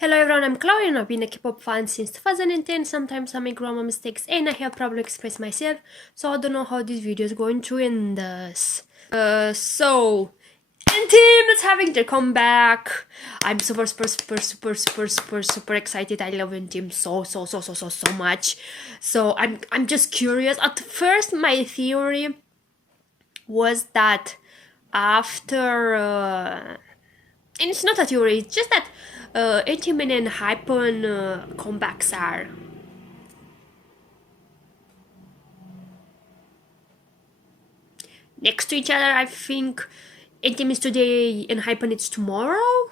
Hello everyone, I'm Chloe and I've been a K-pop fan since 2010. Sometimes I make grammar mistakes and I have problem express myself, so I don't know how this video is going to end us. So Team is having their comeback. I'm super excited. I love Team so much. So I'm just curious. At first my theory was that after and it's not a theory, it's just that 80-minute and Hypen comebacks are next to each other. I think 80 is today and Hypen it's tomorrow.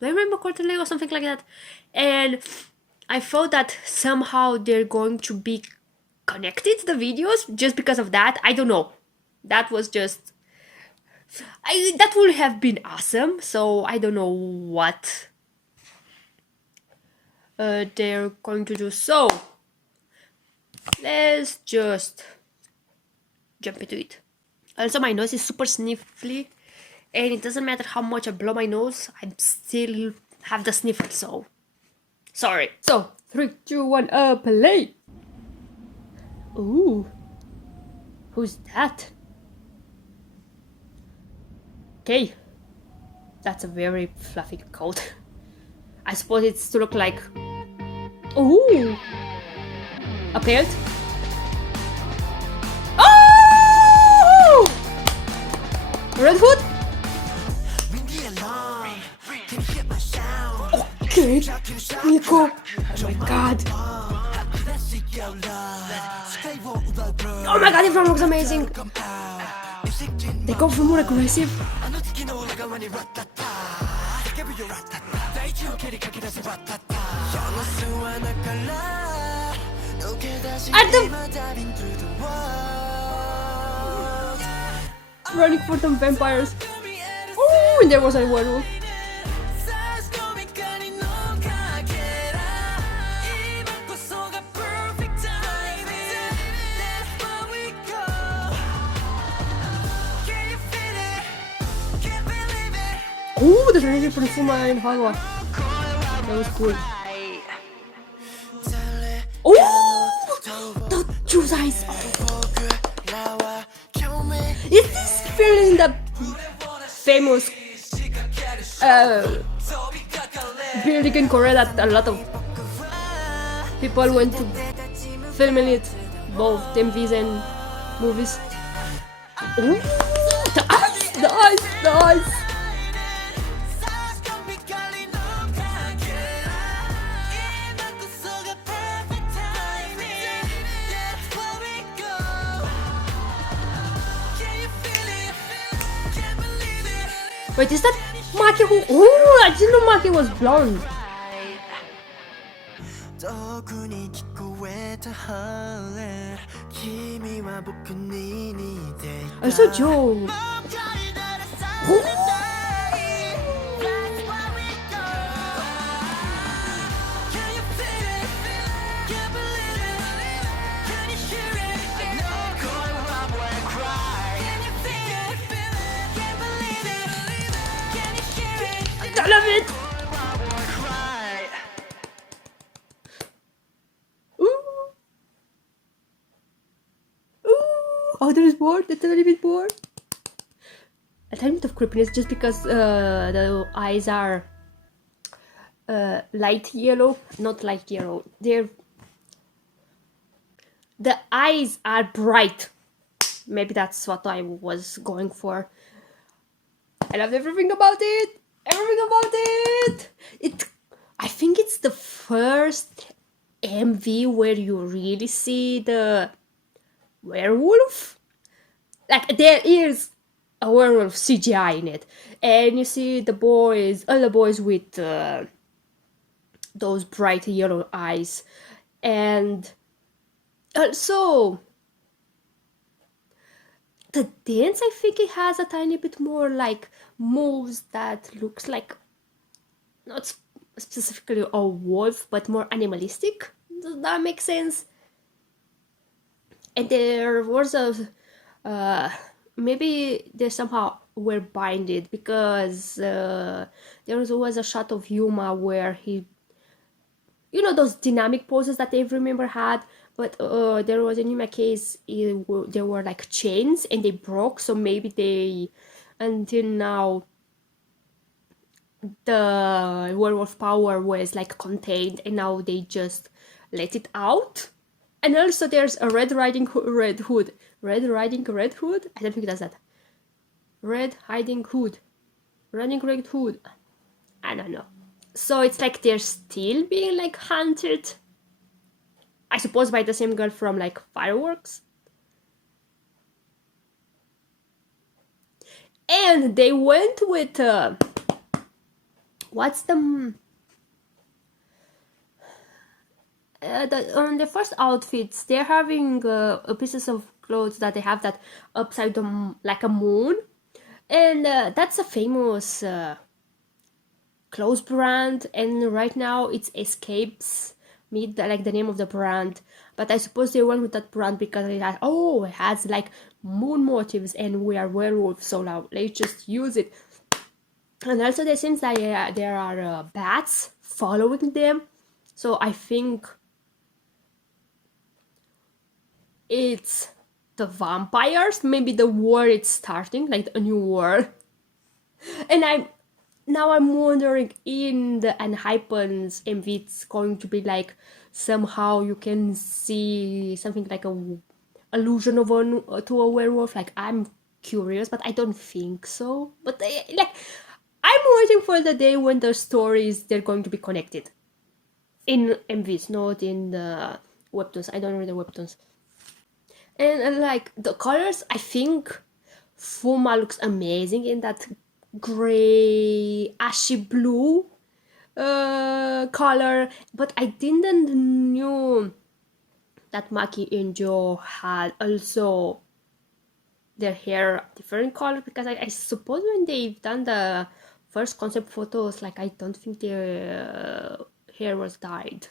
Do I remember correctly or something like that? And I thought that somehow they're going to be connected, the videos, just because of that. I don't know. That was just... that would have been awesome, so I don't know what they're going to do. So let's just jump into it. Also, my nose is super sniffly, and it doesn't matter how much I blow my nose, I still have the sniffle, so sorry. So 3, 2, 1, play. Ooh, who's that? Okay, that's a very fluffy coat. I suppose it's to look like... Ooh! A pelt? Oh! Red Hood? Okay, Nico. Oh my god. Oh my god, everyone looks amazing. They go for more aggressive. Running for them vampires. Oh, and there was a werewolf. Oh, the transition from Fuma and Hagwa. That was cool. Oh! The juice eyes! Oh. Is this feeling the famous building in Korea that a lot of people went to filming it, both MVs and movies? Oh! The eyes! The eyes! The eyes! Wait, is that Maki who... Oh, I didn't know Maki was blonde. Also Joe. Oh. I love it! Ooh! Ooh! Oh, there is more? That's a little bit more. A tiny bit of creepiness just because the eyes are light yellow. Not light yellow. The eyes are bright. Maybe that's what I was going for. I love everything about it! Everything about it! I think it's the first MV where you really see the werewolf. Like, there is a werewolf CGI in it, and you see the boys, all the boys with those bright yellow eyes, and also the dance. I think it has a tiny bit more like moves that looks like not specifically a wolf but more animalistic. Does that make sense? And there was a maybe they somehow were binded because there was a shot of Yuma where he, those dynamic poses that every member had, but there was in Yuma case there were like chains and they broke, so maybe they, until now, the werewolf power was like contained and now they just let it out. And also there's a Red Hood. Red Hood? I don't think that's that. Red Hiding Hood. Running Red Hood. I don't know. So it's like they're still being like hunted. I suppose by the same girl from like Fireworks. And they went with what's the on the first outfits they're having pieces of clothes that they have that upside down like a moon, and that's a famous clothes brand, and right now it escapes me the name of the brand, but I suppose they went with that brand because it has like moon motifs and we are werewolves, so now let's just use it. And also there seems that there are bats following them, so I think it's the vampires, maybe the war is starting, like a new war. And I'm wondering in the Unhypens MV it's going to be like somehow you can see something like a illusion to a werewolf. Like, I'm curious, but I don't think so. But like, I'm waiting for the day when the stories they're going to be connected in MVs, not in the webtoons. I don't read the webtoons. And like the colors, I think Fuma looks amazing in that gray ashy blue color, but I didn't knew that Maki and Joe had also their hair different color, because I suppose when they've done the first concept photos, like, I don't think their hair was dyed.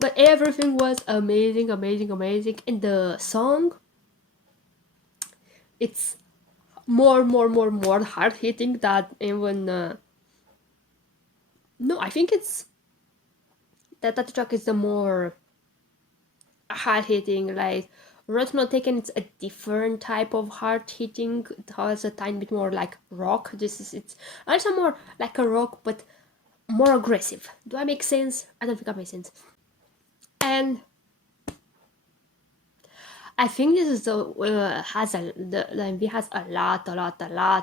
But everything was amazing, and the song, it's more hard hitting than even no, I think it's that track is the more hard hitting. Like, Road Not Taken, it's a different type of hard hitting. It has a tiny bit more like rock. It's also more like a rock, but more aggressive. Do I make sense? I don't think I make sense. And I think this is the MV has a lot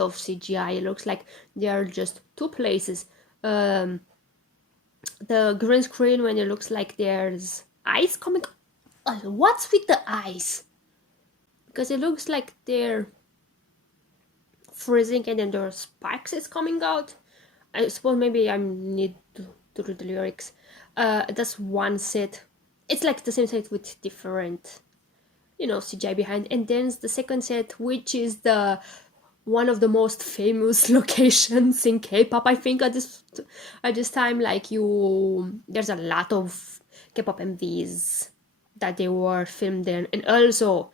of CGI. It looks like there are just two places. The green screen, when it looks like there's ice coming. What's with the ice? Because it looks like they're freezing and then there are sparks is coming out. I suppose maybe I need to read the lyrics. That's one set. It's like the same set with different, CGI behind. And then the second set, which is the one of the most famous locations in K-pop, I think at this time. Like, there's a lot of K-pop MVs that they were filmed in, and also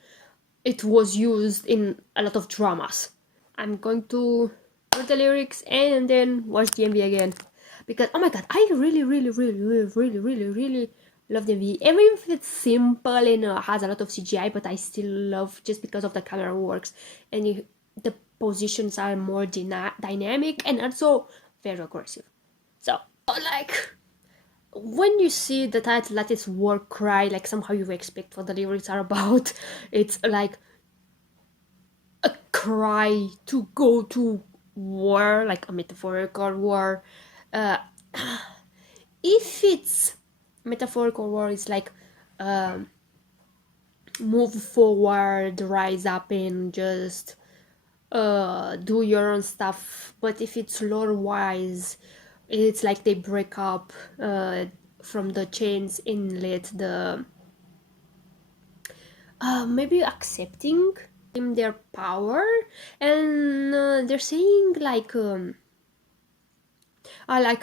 it was used in a lot of dramas. I'm going to read the lyrics and then watch the MV again, because oh my god, I really love the MV. Even if it's simple and has a lot of CGI, but I still love, just because of the camera works and the positions are more dynamic and also very aggressive. So, like, when you see the title that is War Cry, like, somehow you expect what the lyrics are about. It's like a cry to go to war, like a metaphorical war. If it's metaphorical war, it's like move forward, rise up, and just do your own stuff. But if it's lore wise, it's like they break up from the chains and let the maybe accepting their power. And they're saying like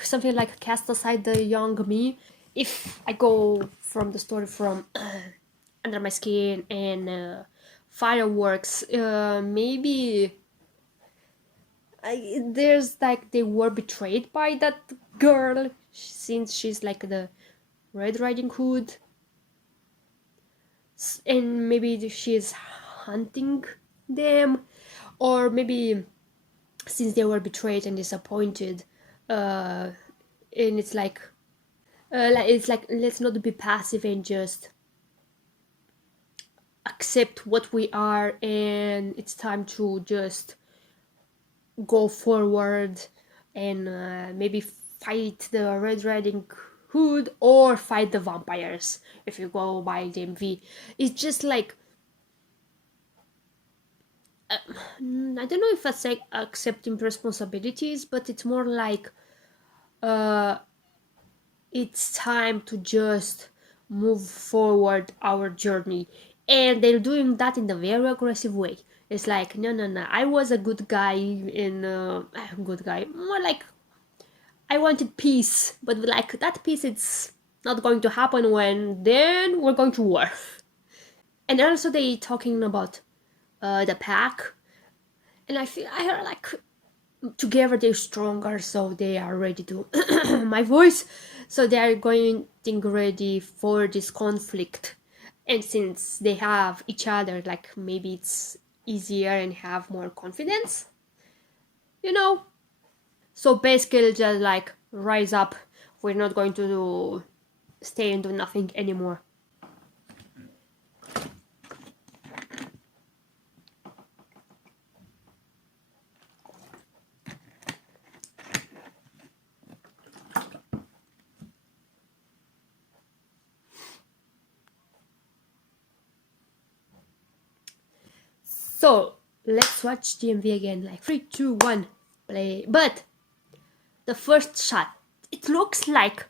something like cast aside the young me. If I go from the story from Under My Skin and fireworks. Maybe there's like they were betrayed by that girl since she's like the Red Riding Hood, and maybe she's hunting them, or maybe since they were betrayed and disappointed, and it's like let's not be passive and just accept what we are, and it's time to just go forward and maybe fight the Red Riding Hood or fight the vampires if you go by DMV. It's just like I don't know if it's like accepting responsibilities, but it's more like uh, it's time to just move forward our journey, and they're doing that in a very aggressive way. It's like no, no, no. I was a good guy in good guy. More like I wanted peace, but like that peace, it's not going to happen when then we're going to war. And also they talking about the pack, and I feel I like together they're stronger, so they are ready to my voice, so they are going ready for this conflict, and since they have each other, like maybe it's easier and have more confidence, you know. So basically just like rise up, we're not going to stay and do nothing anymore. So let's watch DMV again, like 3, 2, 1, play. But the first shot, it looks like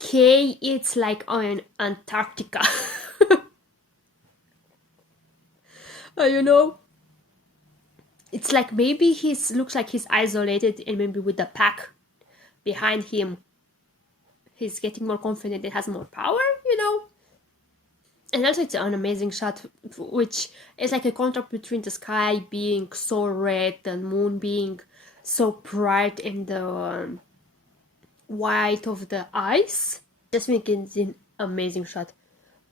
K, it's like on Antarctica. You know, it's like maybe he's looks like he's isolated, and maybe with the pack behind him, he's getting more confident and has more power, you know. And also it's an amazing shot, which is like a contrast between the sky being so red, the moon being so bright, and the white of the ice. Just making it an amazing shot.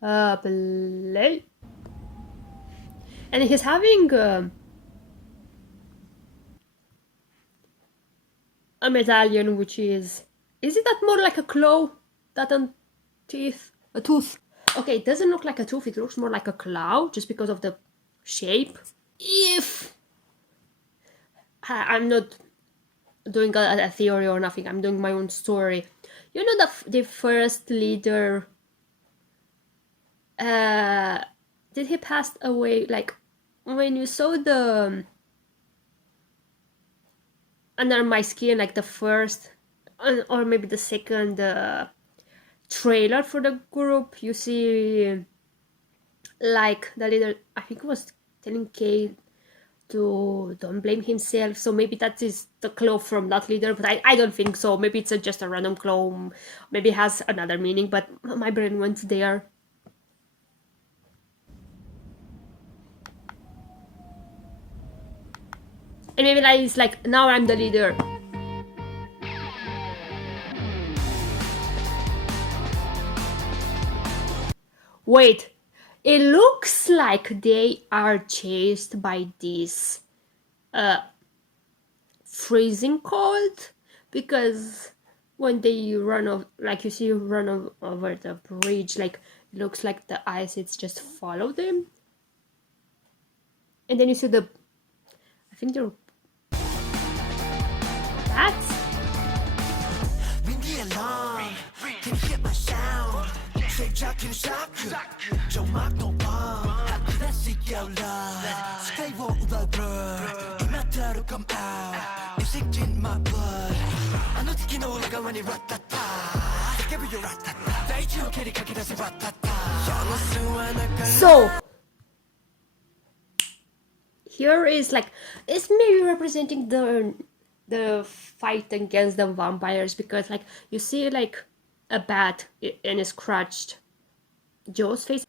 Play. And he's having a medallion, which is it that more like a claw? That on teeth? A tooth? Okay, it doesn't look like a tooth, it looks more like a claw, just because of the shape. If I'm not doing a theory or nothing, I'm doing my own story. You know the first leader, did he pass away? Like when you saw the Under My Skin, like the first or maybe the second trailer for the group, you see like the leader, I think it was telling Kay to don't blame himself, so maybe that is the claw from that leader, but I don't think so. Maybe it's just a random claw, maybe it has another meaning, but my brain went there. And maybe that is like, now I'm the leader. Wait, it looks like they are chased by this freezing cold, because when they run over, like you see run over the bridge, like it looks like the ice, it's just follow them. And then you see the, I think they're bats. So here is like, it's maybe representing the fight against the vampires, because like you see like a bat and a scratched Joe's face.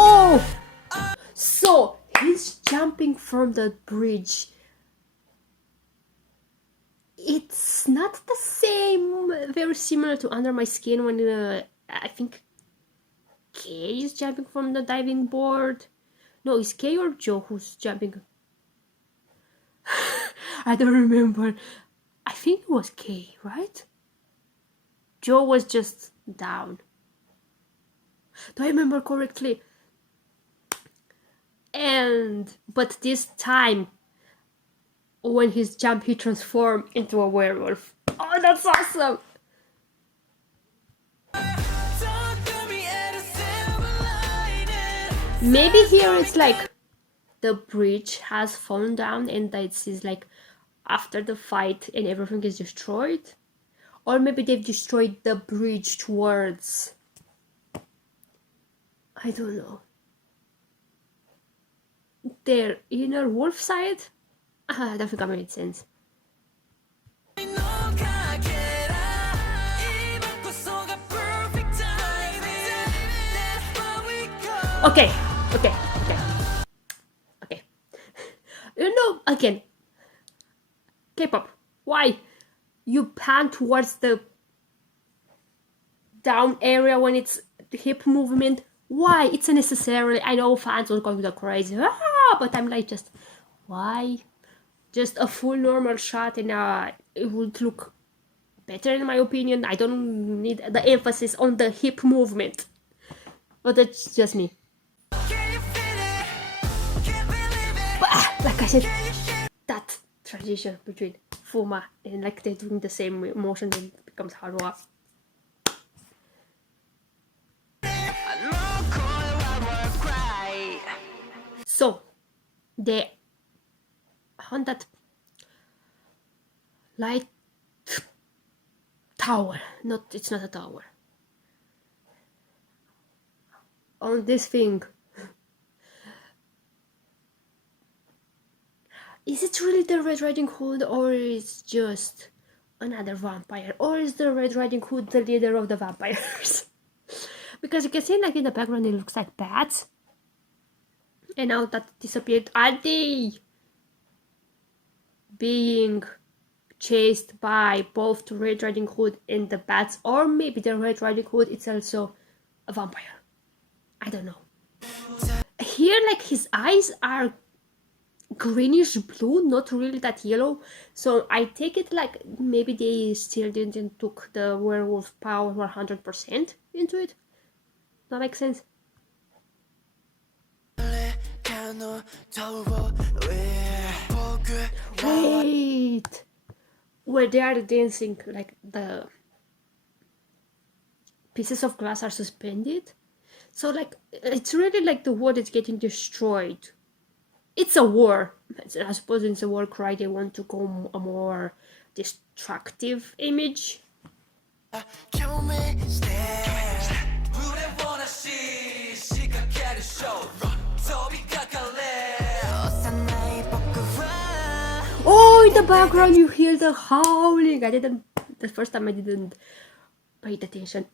Oh! So, he's jumping from the bridge. It's not the same, very similar to Under My Skin when I think Kay is jumping from the diving board. No, is Kay or Joe who's jumping? I don't remember. I think it was Kay, right? Joe was just down. Do I remember correctly? But this time, when he's jump, he transformed into a werewolf. Oh, that's awesome! Maybe here it's like the bridge has fallen down and it's like after the fight and everything is destroyed. Or maybe they've destroyed the bridge towards... I don't know. Their inner wolf side? I don't think that made sense. Okay. You know, again, K-pop, why you pan towards the down area when it's the hip movement? Why? It's unnecessary. I know fans are going to go crazy, but I'm like, just why? Just a full normal shot and it would look better in my opinion. I don't need the emphasis on the hip movement. But that's just me. But, like I said, that transition between Fuma and like they're doing the same motion, then it becomes Harua. So they on that light tower. It's not a tower. On this thing. Is it really the Red Riding Hood, or is just another vampire? Or is the Red Riding Hood the leader of the vampires? Because you can see like in the background it looks like bats. And now that disappeared, are they being chased by both the Red Riding Hood and the bats? Or maybe the Red Riding Hood is also a vampire. I don't know. Here like his eyes are greenish blue, not really that yellow, so I take it like maybe they still didn't took the werewolf power 100% into it. That makes sense. Wait, where they are dancing, like the pieces of glass are suspended, so like it's really like the world is getting destroyed. It's a war. I suppose it's a war cry. They want to go a more destructive image. Oh, in the background you hear the howling. The first time I didn't pay attention.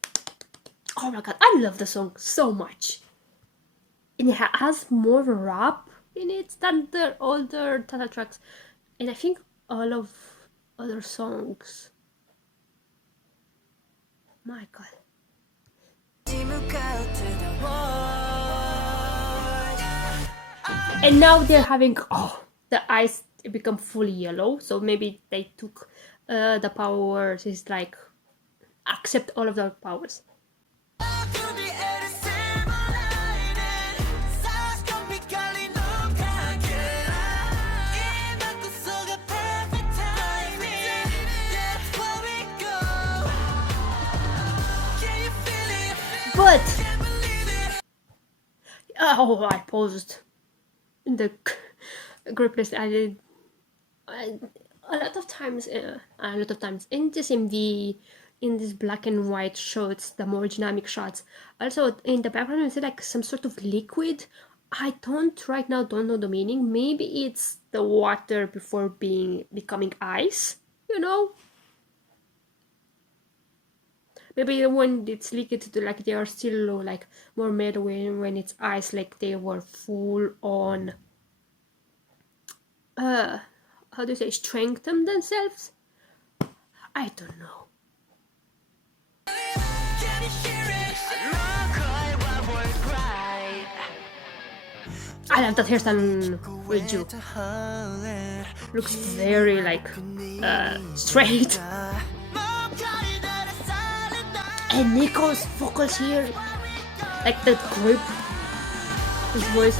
Oh my god, I love the song so much. And it has more rap in it than the older title tracks, and I think all of other songs. My god. And now they're having the eyes become fully yellow, so maybe they took the powers. It's like accept all of their powers. But I paused in the group list. I did a lot of times in this MV, in these black and white shots, the more dynamic shots. Also in the background, you see like some sort of liquid. I right now don't know the meaning. Maybe it's the water before becoming ice. You know. Maybe when it's liquid, like they are still like more made when it's ice, like they were full on. How do you say, strengthen themselves? I don't know. I love that hairstyle with you. Looks very like straight. And Nico's vocals here, like that grip, his voice.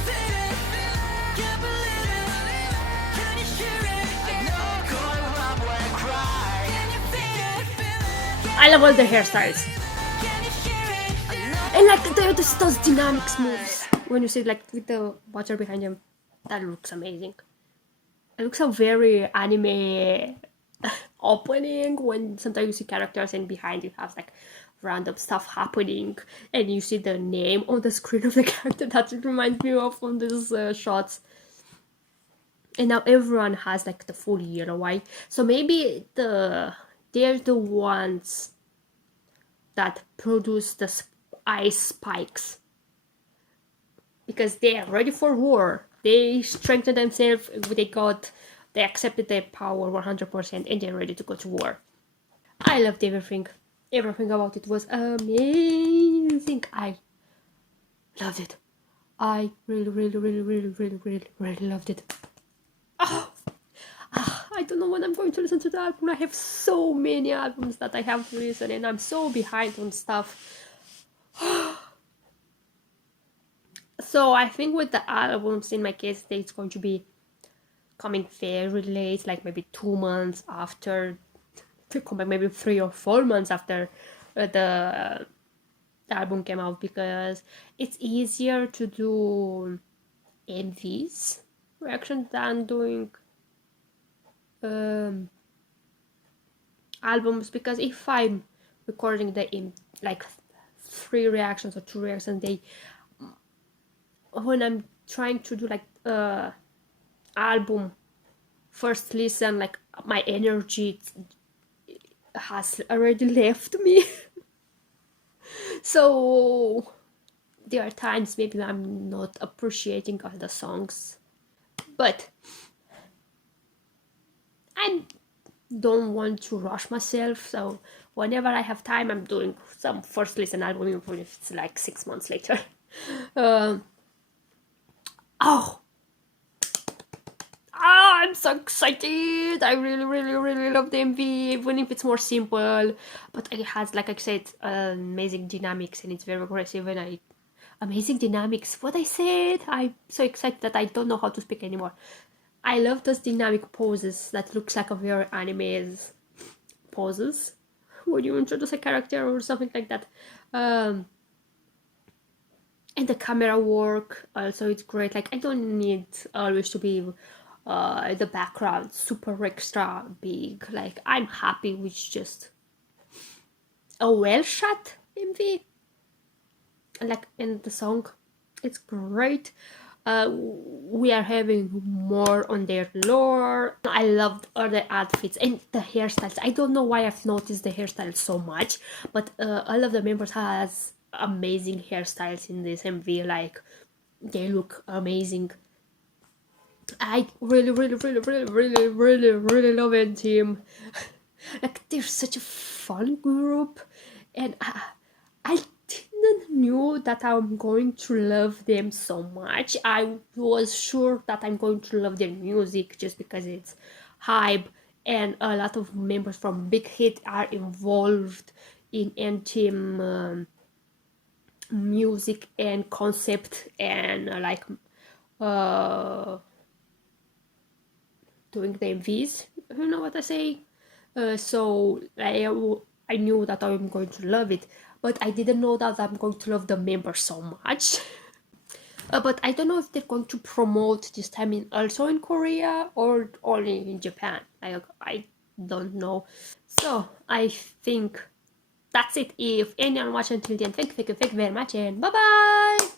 I love all the hairstyles. And like those dynamics moves. When you see like with the water behind him, that looks amazing. It looks a very anime opening when sometimes you see characters and behind you have like random stuff happening and you see the name on the screen of the character. That reminds me of on these shots. And now everyone has like the full yellow white, so maybe they're the ones that produce the ice spikes because they are ready for war. They strengthened themselves. They accepted their power 100%, and they're ready to go to war. I loved everything. Everything about it was amazing. I loved it. I really, really, really, really, really, really, really loved it. Oh, I don't know when I'm going to listen to the album. I have so many albums that I have to listen, and I'm so behind on stuff. So I think with the albums, in my case, it's going to be coming very late, like maybe 2 months after, maybe 3 or 4 months after the album came out, because it's easier to do MVs reaction than doing albums, because if I'm recording like 3 reactions or 2 reactions a day, when I'm trying to do like album first listen, like my energy has already left me. So there are times maybe I'm not appreciating all the songs, but I don't want to rush myself, so whenever I have time I'm doing some first listen album, even if it's like 6 months later. I'm so excited. I really, really, really love the MV, even if it's more simple, but it has, like I said, amazing dynamics, and it's very aggressive, and amazing dynamics. What I said, I'm so excited that I don't know how to speak anymore. I love those dynamic poses that looks like a very anime's poses when you introduce a character or something like that. And the camera work also, it's great. Like, I don't need always to be the background super extra big. Like, I'm happy with just a well shot MV. Like, in the song, it's great. We are having more on their lore. I loved all the outfits and the hairstyles. I don't know why I've noticed the hairstyles so much, but all of the members has amazing hairstyles in this MV. Like, they look amazing. I really, really, really, really, really, really, really love it, team. Like, they're such a fun group, and I didn't knew that I'm going to love them so much. I was sure that I'm going to love their music just because it's hype, and a lot of members from Big Hit are involved in NTM music and concept, and doing the MVs. You know what I say? So I knew that I'm going to love it, but I didn't know that I'm going to love the members so much. But I don't know if they're going to promote this time also in Korea or only in Japan. I don't know. So I think that's it. If anyone watched until the end, thank you very much, and bye bye.